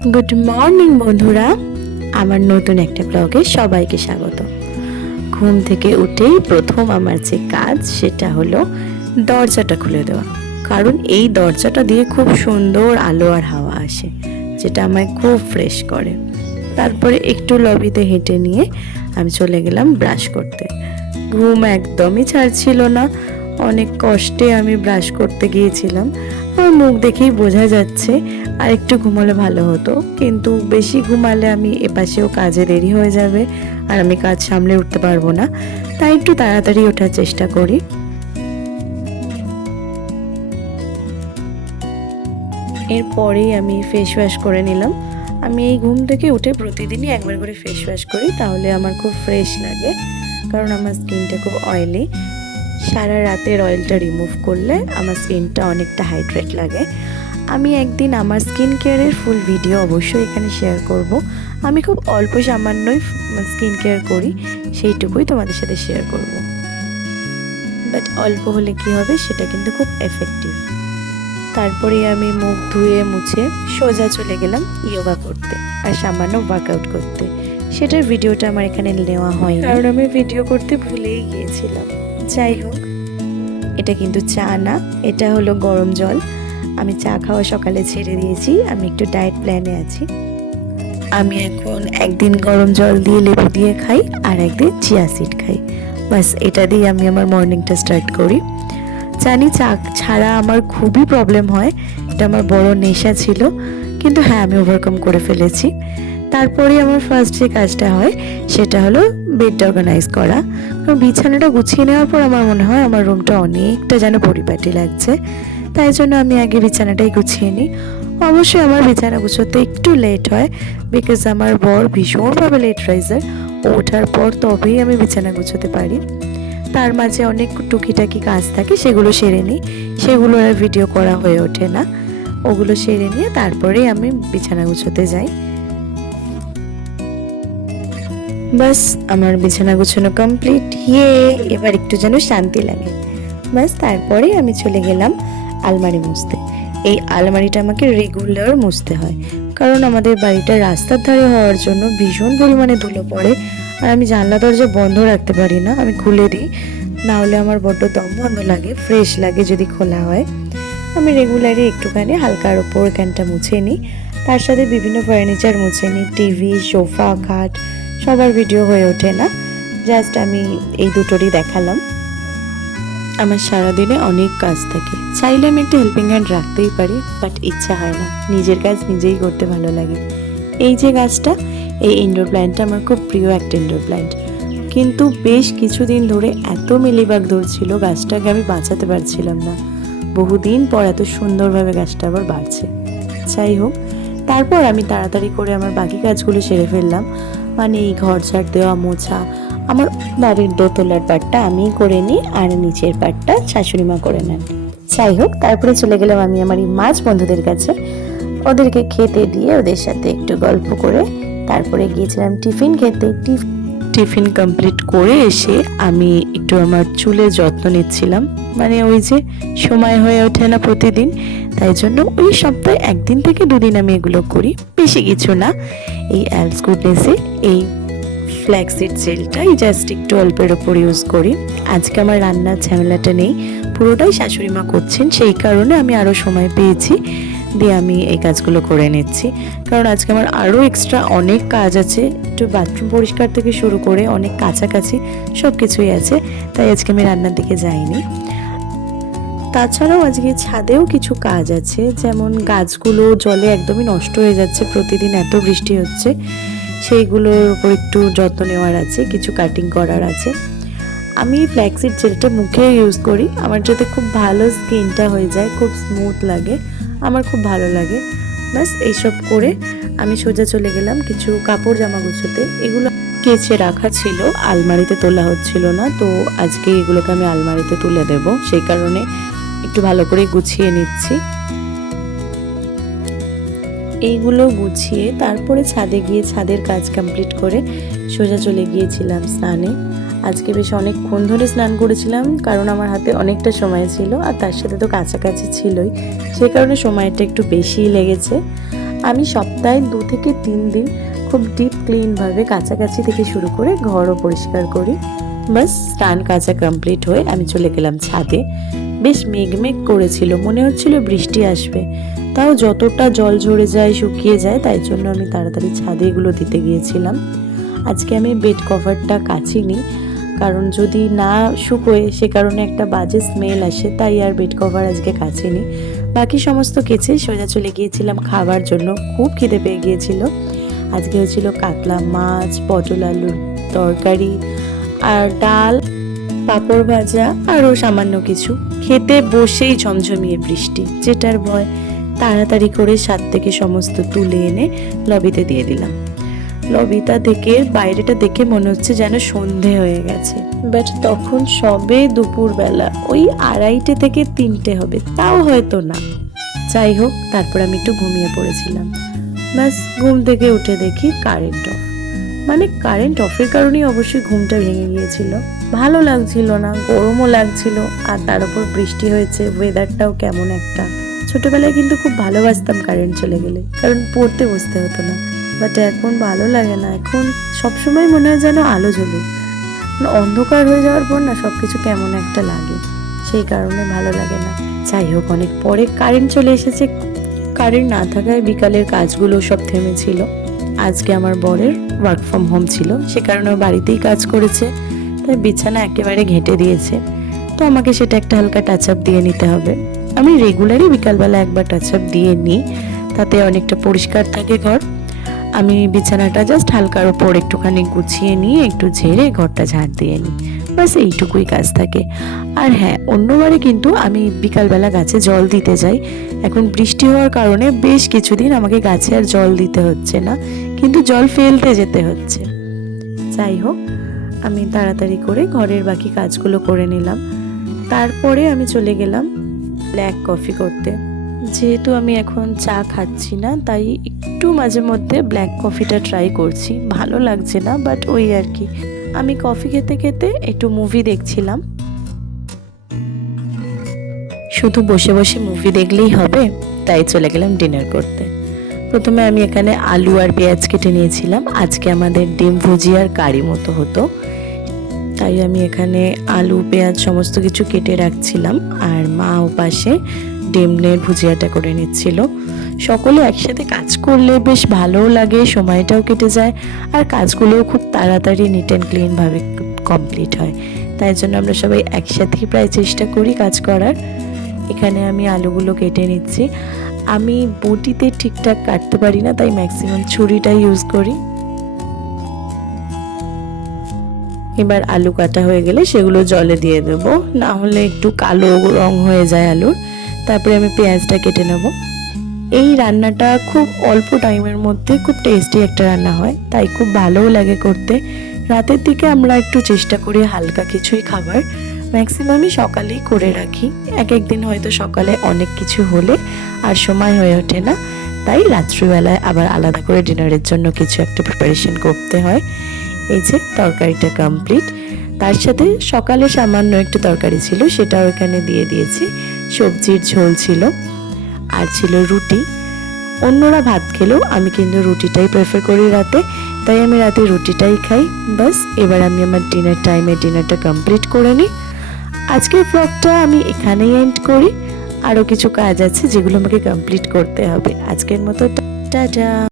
Good morning বন্ধুরা, আমার নতুন একটা ব্লগে সবাইকে স্বাগত। ঘুম থেকে উঠেই প্রথম আমার যে কাজ সেটা হলো দরজাটা খুলে দেওয়া, কারণ এই দরজাটা দিয়ে খুব সুন্দর আলো আর হাওয়া আসে, যেটা আমায় খুব ফ্রেশ করে। তারপরে একটু লবিতে হেঁটে নিয়ে আমি চলে গেলাম ব্রাশ করতে। ঘুম একদমই ছাড়ছিল না, অনেক কষ্টে আমি ব্রাশ করতে গিয়েছিলাম। আমার মুখ দেখেই বোঝা যাচ্ছে আর একটু ঘুমালে ভালো হতো, কিন্তু বেশি ঘুমালে আমি এপাশেও কাজে দেরি হয়ে যাবে আর আমি কাজ সামলে উঠতে পারবো না, তাই একটু তাড়াতাড়ি ওঠার চেষ্টা করি। এরপরেই আমি ফেস ওয়াশ করে নিলাম। আমি এই ঘুম থেকে উঠে প্রতিদিনই একবার করে ফেস ওয়াশ করি, তাহলে আমার খুব ফ্রেশ লাগে, কারণ আমার স্কিনটা খুব অয়েলি। সারা রাতের অয়েলটা রিমুভ করলে আমার স্কিনটা অনেকটা হাইড্রেট লাগে। আমি একদিন আমার স্কিন কেয়ারের ফুল ভিডিও অবশ্যই এখানে শেয়ার করব। আমি খুব অল্প সামান্যই স্কিন কেয়ার করি, সেইটুকুই তোমাদের সাথে শেয়ার করব। বাট অল্প হলে কি হবে, সেটা কিন্তু খুব এফেক্টিভ। তারপরে আমি মুখ ধুয়ে মুছে সোজা চলে গেলাম ইয়োগা করতে আর সামান্য ওয়ার্কআউট করতে। সেটার ভিডিওটা আমার এখানে নেওয়া হয়, কারণ আমি ভিডিও করতে ভুলেই গিয়েছিলাম। যাই হোক, এটা কিন্তু চা না, এটা হলো গরম জল। আমি চা খাওয়া সকালে ছেড়ে দিয়েছি, আমি একটু ডায়েট প্ল্যানে আছি। আমি এখন একদিন গরম জল দিয়ে লেবু দিয়ে খাই আর একদিন চিয়া সিড খাই, বাস এটা দিয়ে আমি আমার মর্নিংটা স্টার্ট করি। জানি চা ছাড়া আমার খুবই প্রবলেম হয়, এটা আমার বড় নেশা ছিল, কিন্তু হ্যাঁ আমি ওভারকাম করে ফেলেছি। তারপরে আমার ফার্স্ট যে কাজটা হয় সেটা হলো বেডটা অর্গানাইজ করা। কারণ বিছানাটা গুছিয়ে নেওয়ার পর আমার মনে হয় আমার রুমটা অনেকটা যেন পরিপাটি লাগছে, তাই জন্য আমি আগে বিছানাটাই গুছিয়ে নিই। অবশ্যই আমার বিছানা গুছোতে একটু লেট হয়, বিকজ আমার বর ভীষণভাবে লেট রাইজার। ওঠার পর তবেই আমি বিছানা গুছোতে পারি। তার মাঝে অনেক টুকিটাকি কাজ থাকে, সেগুলো সেরে নিই, সেগুলো আর ভিডিও করা হয়ে ওঠে না। ওগুলো সেরে নিয়ে তারপরেই আমি বিছানা গুছোতে যাই। বাস আমার বিছানা গুছানো কমপ্লিট। এবার একটু যেন শান্তি লাগে। বাস তারপরে আমি চলে গেলাম আলমারি মুছতে। এই আলমারিটা আমাকে রেগুলার মুছতে হয়, কারণ আমাদের বাড়িটা রাস্তার ধারে হওয়ার জন্য ভীষণ পরিমাণে ধুলো পড়ে, আর আমি জানলা দরজা বন্ধ রাখতে পারি না, আমি খুলে দিই, না হলে আমার বড্ড দম বন্ধ লাগে, ফ্রেশ লাগে যদি খোলা হয়। আমি রেগুলারই একটুখানি হালকার ওপর এখানটা মুছে নিই, তার সাথে বিভিন্ন ফার্নিচার মুছে নিই, টিভি, সোফা, খাট, সবার ভিডিও হয়ে ওঠে না, জাস্ট আমি এই দুটোরই দেখালাম। আমার সারাদিনে অনেক কাজ থাকে, চাইলে আমি একটা হেল্পিং হ্যান্ড রাখতেই পারি, বাট ইচ্ছা হয় না, নিজের কাজ নিজেই করতে ভালো লাগে। এই যে গাছটা, এই ইনডোর প্ল্যান্টটা আমার খুব প্রিয় একটা ইনডোর প্ল্যান্ট, কিন্তু বেশ কিছুদিন ধরে এত মিলিবাগ ধরছিল গাছটাকে আমি বাঁচাতে পারছিলাম না। বহুদিন পর এত সুন্দরভাবে গাছটা আবার বাড়ছে। যাই হোক, তারপর আমি তাড়াতাড়ি করে আমার বাকি কাজগুলো সেরে ফেললাম, মানে এই ঘর ঝাড় দেওয়া, মোছা। আমার বাড়ির দোতলার পাটটা আমিই করে নিই আর নিচের পাটটা শাশুড়ি মা করে নেন। যাই হোক, তারপরে চলে গেলাম আমি আমার এই মাছ বন্ধুদের কাছে, ওদেরকে খেতে দিয়ে ওদের সাথে একটু গল্প করে তারপরে গিয়েছিলাম টিফিন খেতে। টিফিন কমপ্লিট করে এসে আমি একটু আমার চুলের যত্ন নিচ্ছিলাম, মানে ওই যে সময় হয়ে ওঠে না প্রতিদিন, তাই জন্য ওই সপ্তাহে একদিন থেকে দুদিন আমি এগুলো করি, বেশি কিছু না। এই অ্যালস গুডনেসে এই ফ্ল্যাক্সিড জেলটাই জাস্ট একটু অল্পের ওপর ইউজ করি। আজকে আমার রান্নার ঝামেলাটা নেই, পুরোটাই শাশুড়ি মা করছেন, সেই কারণে আমি আরও সময় পেয়েছি, দিয়ে আমি এই কাজগুলো করে নিচ্ছি। কারণ আজকে আমার আরও এক্সট্রা অনেক কাজ আছে, একটু বাথরুম পরিষ্কার থেকে শুরু করে অনেক কাছাকাছি সব কিছুই আছে, তাই আজকে আমি রান্নার দিকে যাইনি। তাছাড়াও আজকে ছাদেও কিছু কাজ আছে, যেমন গাছগুলো জলে একদমই নষ্ট হয়ে যাচ্ছে, প্রতিদিন এত বৃষ্টি হচ্ছে, সেইগুলোর উপর একটু যত্ন নেওয়ার আছে, কিছু কাটিং করার আছে। আমি ফ্ল্যাক্সিড জেলটা মুখে ইউজ করি, আমার যাতে খুব ভালো স্কিনটা হয়ে যায়, খুব স্মুথ লাগে, আমার খুব ভালো লাগে। ব্যাস এইসব করে আমি সোজা চলে গেলাম কিছু কাপড় জামা গুছোতে। এগুলো কেচে রাখা ছিল, আলমারিতে তোলা হচ্ছিল না, তো আজকে এগুলোকে আমি আলমারিতে তুলে দেব, সেই কারণে একটু ভালো করে গুছিয়ে নিচ্ছি। এইগুলো গুছিয়ে তারপরে ছাদে গিয়ে ছাদের কাজ কমপ্লিট করে সোজা চলে গিয়েছিলাম স্নানে। আজকে বেশ অনেকক্ষণ ধরে স্নান করেছিলাম, কারণ আমার হাতে অনেকটা সময় ছিল আর তার সাথে তো কাছাকাছি ছিলই, সেই কারণে সময়টা একটু বেশিই লেগেছে। আমি সপ্তাহে 2 থেকে 3 দিন খুব ডিপ ক্লিনভাবে কাছাকাছি থেকে শুরু করে ঘরও পরিষ্কার করি। বাস স্নান কাচা কমপ্লিট হয়ে আমি চলে গেলাম ছাদে। বেশ মেঘমেঘ করেছিল, মনে হচ্ছিল বৃষ্টি আসবে, তাও যতটা জল ঝরে যায় শুকিয়ে যায়, তাই জন্য আমি তাড়াতাড়ি ছাদে এগুলো দিতে গিয়েছিলাম। আজকে আমি বেড কভারটা কাচিনি, কারণ যদি না শুকোয় সে কারণে একটা বাজে স্মেল আসে, তাই আর বেড কভার আজকে কাচিনি। বাকি সমস্ত কেচে সোজা চলে গিয়েছিলাম খাবার জন্য। খুব খিদে পেয়ে গিয়েছিল। আজকে হয়েছিল কাতলা মাছ, পটল আলুর তরকারি আর ডাল, পাঁপড় ভাজা আরও সামান্য কিছু। খেতে বসেই ঝমঝমিয়ে বৃষ্টি, যেটার ভয় তাড়াতাড়ি করে ছাদ থেকে সমস্ত তুলে এনে লবিতে দিয়ে দিলাম। লবিটা থেকে বাইরেটা দেখে মনে হচ্ছে যেন সন্ধে হয়ে গেছে, বাট তখন সবে দুপুরবেলা, ওই 2:30 থেকে 3টে হবে, তাও হয়তো না। যাই হোক, তারপর আমি একটু ঘুমিয়ে পড়েছিলাম। ব্যাস ঘুম থেকে উঠে দেখি কারেন্ট অফ। মানে কারেন্ট অফের কারণেই অবশ্যই ঘুমটা ভেঙে গিয়েছিল। ভালো লাগছিল না, গরমও লাগছিল, আর তার উপর বৃষ্টি হয়েছে, ওয়েদারটাও কেমন একটা। ছোটবেলায় কিন্তু খুব ভালোবাসতাম কারেন্ট চলে গেলে, কারণ পড়তে বসতে হতো না। বাট এখন ভালো লাগে না, এখন সবসময় মনে হয় যেন আলো জ্বলুক। অন্ধকার হয়ে যাওয়ার পর না সবকিছু কেমন একটা লাগে, সেই কারণে ভালো লাগে না। যাই হোক, অনেক পরে কারেন্ট চলে এসেছে। কারেন্ট না থাকায় বিকালের কাজগুলো সব থেমেছিল। আজকে আমার বরের ওয়ার্ক ফ্রম হোম ছিল, সে কারণে ও বাড়িতেই কাজ করেছে, তাই বিছানা একেবারে ঘেঁটে দিয়েছে। তো আমাকে সেটা একটা হালকা টাচ আপ দিয়ে নিতে হবে। আমি রেগুলারই বিকালবেলা একবার টাচ আপ দিয়ে নিই, তাতে অনেকটা পরিষ্কার থাকে ঘর। আমি বিছানাটা জাস্ট হালকার ওপর একটুখানি গুছিয়ে নিয়ে একটু ঝেড়ে ঘরটা ঝাড় দিয়ে নিই, বাস এইটুকুই কাজ থাকে। আর হ্যাঁ, অন্যবারে কিন্তু আমি বিকালবেলা গাছে জল দিতে যাই। এখন বৃষ্টি হওয়ার কারণে বেশ কিছুদিন আমাকে গাছে আর জল দিতে হচ্ছে না, কিন্তু জল ফেলতে যেতে হচ্ছে। যাই হোক, আমি তাড়াতাড়ি করে ঘরের বাকি কাজগুলো করে নিলাম। তারপরে আমি চলে গেলাম ব্ল্যাক কফি করতে। যেহেতু আমি এখন চা খাচ্ছি না, তাই একটু মাঝে মধ্যে ব্ল্যাক কফিটা ট্রাই করছি। ভালো লাগছে না, বাট ওই আর কি। আমি কফি খেতে খেতে একটু মুভি দেখছিলাম। শুধু বসে বসে মুভি দেখলেই হবে, তাই চলে গেলাম ডিনার করতে। প্রথমে আমি এখানে আলু আর পেঁয়াজ কেটে নিয়েছিলাম। আজকে আমাদের ডিম ভুজিয়ার কারি মতো হতো, তাই আমি এখানে আলু পেঁয়াজ সমস্ত কিছু কেটে রাখছিলাম, আর মা ও পাশে ডিমের ভুজিয়াটা করে নিচ্ছিল। সকলে একসাথে কাজ করলে বেশ ভালোও লাগে, সময়টাও কেটে যায়, আর কাজগুলোও খুব তাড়াতাড়ি নিট অ্যান্ড ক্লিনভাবে কমপ্লিট হয়। তাই জন্য আমরা সবাই একসাথেই প্রায় চেষ্টা করি কাজ করার। এখানে আমি আলুগুলো কেটে নিচ্ছি। আমি বটিতে ঠিকঠাক কাটতে পারি না, তাই ম্যাক্সিমাম ছুরিটাই ইউজ করি। এবার আলু কাটা হয়ে গেলে সেগুলো জলে দিয়ে দেবো, না হলে একটু কালো রং হয়ে যায় আলুর। তারপরে আমি পেঁয়াজটা কেটে নেব। এই রান্নাটা খুব অল্প টাইমের মধ্যে খুব টেস্টি একটা রান্না হয়, তাই খুব ভালোও লাগে করতে। রাতের দিকে আমরা একটু চেষ্টা করি হালকা কিছুই খাবার, ম্যাক্সিমামই সকালেই করে রাখি। একদিন হয়তো সকালে অনেক কিছু হলে আর সময় হয়ে ওঠে না, তাই রাত্রিবেলায় আবার আলাদা করে ডিনারের জন্য কিছু একটা প্রিপারেশন করতে হয়। এই যে তরকারিটা কমপ্লিট, তার সাথে সকালে সামান্য একটু তরকারি ছিল, সেটাও এখানে দিয়ে দিয়েছি। সবজির ঝোল ছিল, আর ছিল রুটি। অন্যরা ভাত খেলেও আমি কিন্তু রুটিটাই প্রেফার করি রাতে, তাই আমি রাতে রুটিটাই খাই। বাস এবার আমি আমার ডিনার টাইমে ডিনারটা কমপ্লিট করে নিই। আজকের ব্লগটা আমি এখানেই এন্ড করি। আরও কিছু কাজ আছে যেগুলো আমাকে কমপ্লিট করতে হবে। আজকের মতো টাটা।